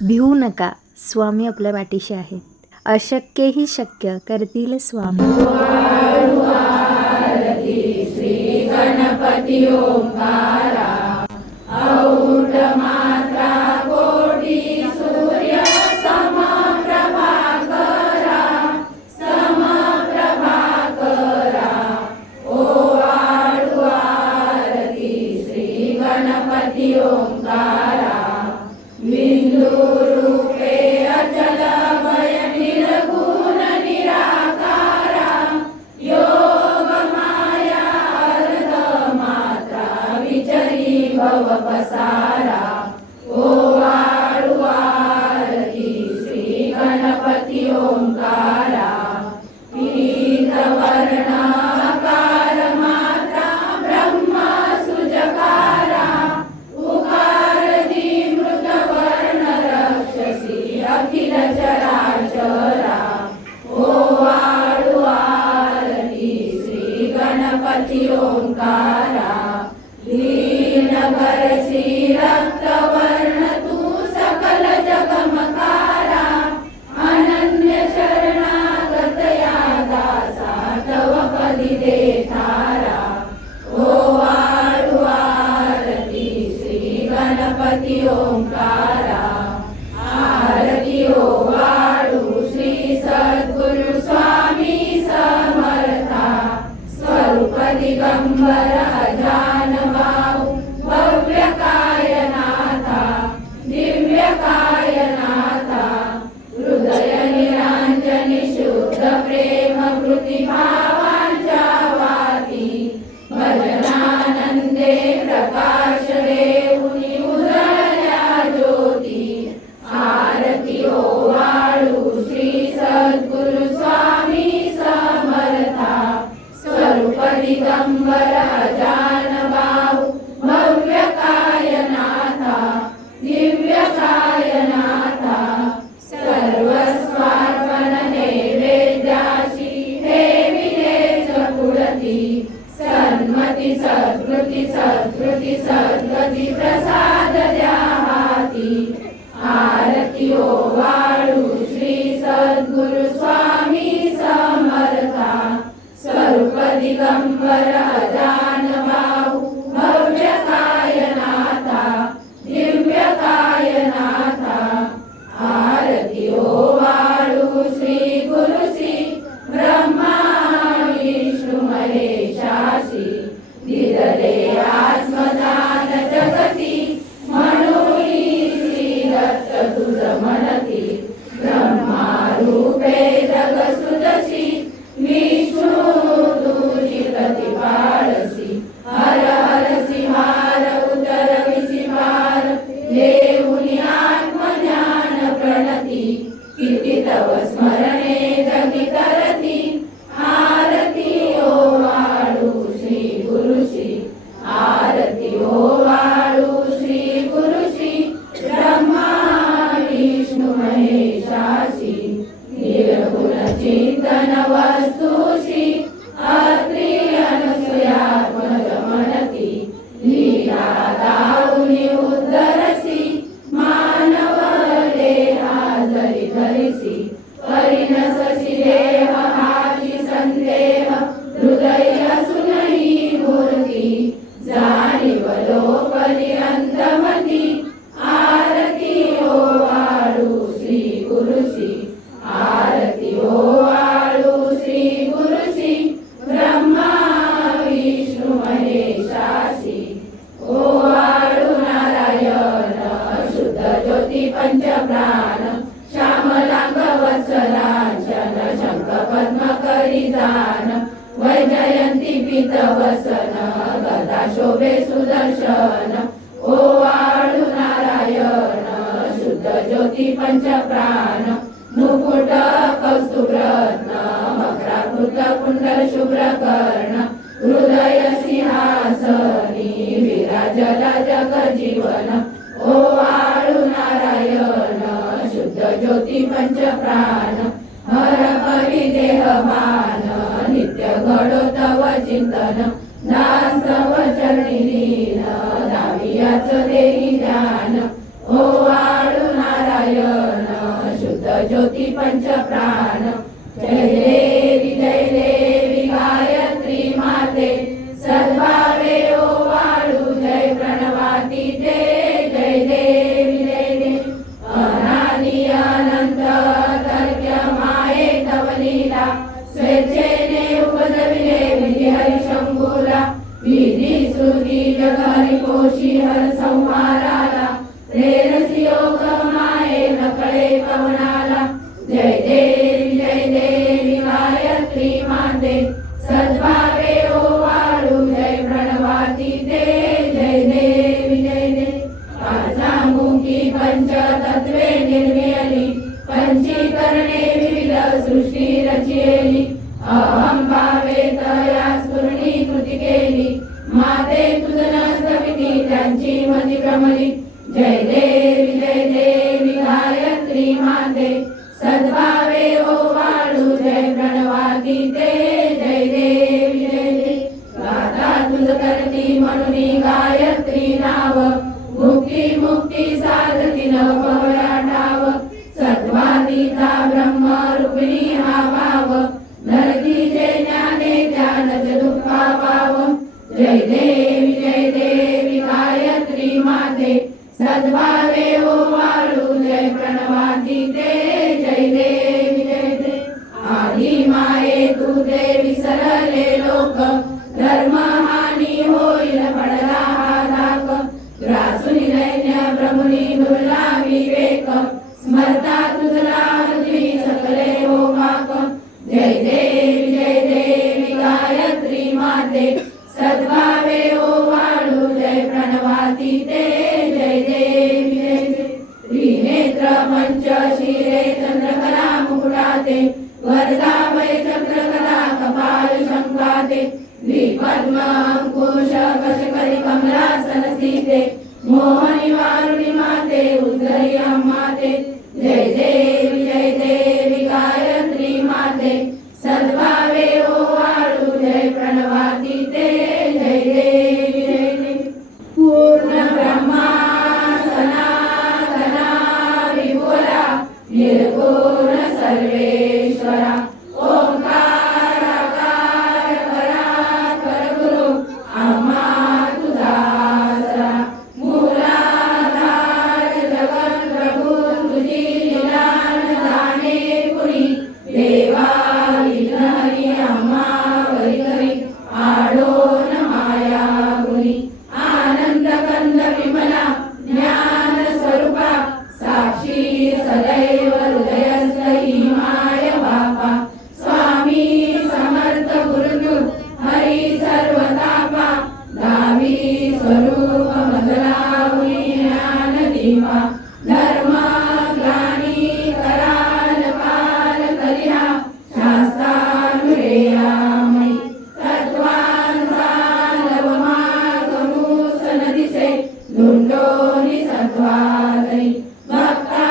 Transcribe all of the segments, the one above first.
भिवू नका, स्वामी आपल्या पाठीशी आहेत. अशक्यही शक्य करतील स्वामी. श्री गणपती ओंकारा, औढ मात्रा कोटी सूर्य समप्रभा करा, ओ आळू आरती श्री गणपती ओंकारा. बिंदू रूपे अचल भय निर्गुण निराकारा, योग माया अर्ध मात्रा विचरी भव पसारा. ओ आळू आरती श्री गणपती ओंकारा. पीत वर्ण आकार मात्रा ब्रह्म सुजकारा, उकार मृत वर्ण रक्षसी अखिल चराचरा. ओ आळू आरती श्री गणपती ओंकारा. दीन भरसी रक्त वर्ण तू सकल जगमकारा, अनन्य शरणागत या दासा तव पदी दे थारा. ओ आळू आरती श्री गणपती ओंकारा. आरती ओ आळू श्री सद्गुरु स्वामी समर्था, स्वरूप दिगंबर अजान बाहू भव्य कायनाथा, दिव्य कायनाथा. हृदय निरांजनी शुद्ध प्रेम कृती भावांच्या वाती, भजनानंदे प्रकाश देऊनी उजळल्या ज्योती. आरती ओ आळू श्री सद्गुरु स्वामी समर्था, स्वरूप दिगंबर अजान बाहू भव्य कायनाथा, दिव्य कायनाथा. सर्वस्वार्पण नैवेद्याशी ठेविलेच पुढती, सन्मती सत्कृती सत्कृती सद्गती प्रसाद द्या हाती. आरती ओ आळू श्री सद्गुरु स्वामी समर्था, स्वरूप दिगंबर अजान बाहू भव्य कायनाथा, दिव्य कायनाथा. आरती ओ आळू श्री गुरुसी ब्रह्मा विष्णू महेशासी, दिदले आत्मदान जगती, म्हणून श्री दत्त तुझ म्हणती. ब्रह्मा रूपे जग सुदशी, विष्णू तुझी प्रतिपाळसी. हर हरसी हार उतरविसी पार, देऊनी आत्मज्ञान प्रणती. किती तव स्मरणे जगी करती, आरती ओ आळू श्री गुरुशी. आरती ओ आळू श्री गुरुशी, ब्रह्मा विष्णू महेशासी. निर्गुण चिंतन वस्तुशी, अत्री अनुसयात्मज म्हणती. लीला दाऊनी उद्धरसी, मानव देहा जरी धरिसी. परिणससी देह हाची संदेह, हृदय असूनही मूर्ती. जाणीव लोपली अंतमती, आरती ओ आळू श्री गुरुशी. आरती ओ आळू श्री गुरुशी, ब्रह्मा विष्णू महेशासी. ओ आळू नारायण शुद्ध ज्योती पंचप्राण, श्यामलांग वत्सलांचन शंख पद्म करी जान. वैजयंती पीत वसन, गदा शोभे सुदर्शन. ओ आळू नारायण शुद्ध ज्योती पंचप्राण, मुकुट कौस्तुभ रत्न मकराकृत कुंडल शुभ्र कर्ण. हृदय सिंहासनी विराजला जग जीवन. ओ आळू नारायण शुद्ध ज्योती पंचप्राण, हर परी देहमान नित्य घडो तव चिंतन. दास तव चरणी लीन, दावियाच देही ज्ञान. ओ आळू नारायण ज्योती पंच प्राण जय देवी गायत्री माते सद्भावे ओवाळू जय प्रणवातीते जय देवी अनादि अनंत तर्क्य माये तव लीला स्वेच्छेने उपजविले विधी हरिशंभूला विधी श्रुती जग हरिकोशी हर संहाराला प्रेरसी योग माये नकळे पवनाला जय देवी गायत्री माते सद्भावे ओवाळू जय प्रणवातीते जय देवी पाचामुखी पंचतत्वे निर्मियली पंचीकरणे विविध सृष्टी रचियली अहं भावे तया स्फुरणी कृती केली माते तुझ नसविती त्यांची मती भ्रमली जय देवी गायत्री माते सद्भावे ओवाळू जय प्रणवातीते जय देवी गाता तुझ करती म्हणून गायत्री नाव मुक्ती साधती नव पवया ठाव सत्वातीता ब्रह्म रूपिणी हा भाव धरती जे ज्ञाने ज्ञानच दुःखा पाव जय देवी गायत्री माते सद्भावे ओवाळू जय प्रणवातीते जय देवी आधी माये तू देवी सरले लोक धर्म हानी होईल पडला हा धाक ग्रासुनी दैन्य ब्रह्मणी दुर्ला विवेक स्मरता तुझला पृथ्वी सकले हो पाक जय देवी गायत्री माते सद्भावे ओवाळू जय प्रणवातीते जय देवी त्रिनेत्र पंच शिरे चंद्रकला मुकुटाते वरदाभय चक्रकला कपाल शंकाते द्विपद्म अंकुश कशकरी कमलासन स्थिते मोहनी वारुणी माते उद्धरी माते जय देवी गायत्री माते सद्भावे ओवाळू जय प्रणवातीते जय देवी पूर्ण ब्रह्मा सनातना विपुला निर्गुण सर्वेश्वरा ओंकार आकार परात्पर गुरु आम्हा तुझा आसरा मूलाधार जगत प्रभू तुझी लीला न जाणे कुणी देवा विघ्नहरी आम्हा वैखरी आडोन माया गुणी आनंद कंद विमला ज्ञान स्वरूपा साक्षी सदैव हृदयस्थी माय बापा स्वामी समर्थ गुरुदेव हरी सर्वतापा दावी स्वरूप मधुरावी ज्ञान दीपा धर्म ग्लानी कराल काल करिया शास्त्रानुरेयामयी तत्वांचा लवमागमूस नदिसे धुंडोनी सत्वादरी भक्ता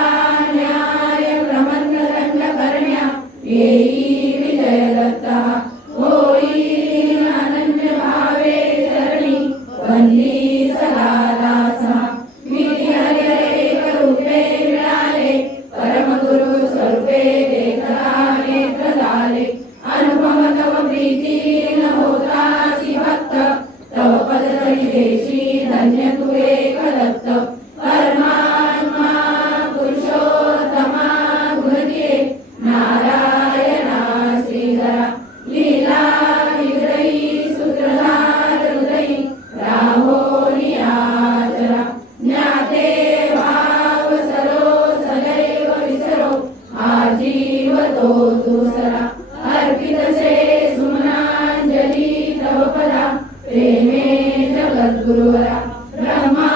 न्याय प्रमंड दंड करण्या येई विजय दत्ता होई अनन्य भावे चरणी वंदी सदा दासा विधी हरी एक रूपे मिळाले परम गुरु स्वरूपे देखता नेत्र झाले अनुपम तव प्रीती न होतासी भक्त तव पद तरी देशी धन्य तू एक दत्त परमात्मा पुरुषोत्तमा गुणदिये नारायणा श्रीधरा लीला विग्रही सूत्रधार हृदयी राहोनी आचरा ज्ञाते भाव सरो सदैव विसरो आजीव तो दुसरा अर्पितसे सुमनांजली तव पदा प्रेमे जगद्गुरुवरा ब्रह्मा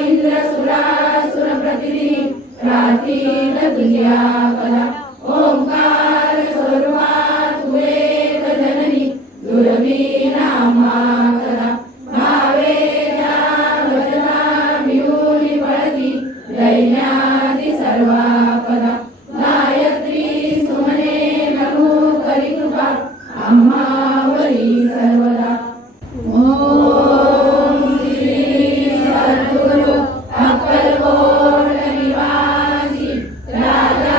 इंद्र सुरासुर प्रतिदिनी प्रार्थीत तुझ्या कला ओंकार स्वरूपा तू एक जननी दुर्वी नामा कला भावे त्या वचना मिळून पळती दैन्यादी सर्वा पदा गायत्री सुमने नमो करी कृपा आम्हावरी सर्वदा ओम श्री सद्गुरु अक्कलकोट निवासी राजा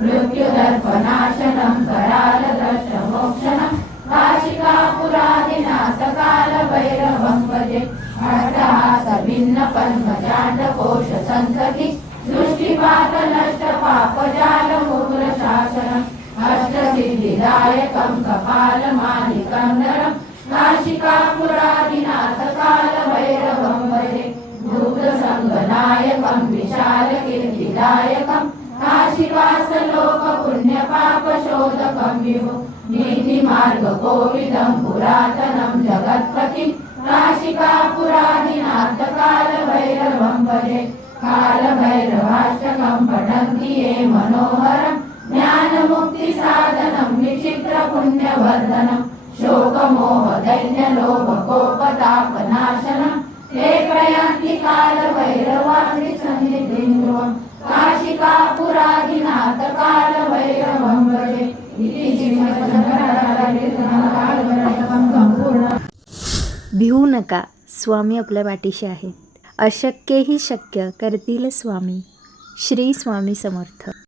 मृत्युदर्पनाशनं करालदर्शमोक्षणं काशिकापुरादिनाथ कालभैरवं भजे अट्टहासभिन्नपद्मजाण्डकोशसन्तति दृष्टिपातनष्टपापजालमुग्रशासनम् अष्टसिद्धिदायकं कपालमालिकं नरं काशिकापुरादिनाथ कालभैरवं भजे भूतसङ्गनायकं विशालकीर्तिदायकं काशीवासलोकपुण्यपापशोधकं विभो नीतिमार्गकोविदं पुरातनं जगत्पतिं काशिकापुरादिनाथ कालभैरवं भजे कालभैरवाष्टकं पठन्ति ये मनोहरं ज्ञानमुक्तिसाधनं विचित्रपुण्यवर्धनं शोकमोहदैन्यलोभकोपतापनाशनं ते प्रयान्ति कालभैरवादिसन्निधिं ध्रुवं काशिकापुरादिनाथ कालभैरवं भजे इति श्रीमद् भिवू नका, स्वामी आपल्या पाठीशी आहेत. अशक्यही शक्य करतील स्वामी. श्री स्वामी समर्थ.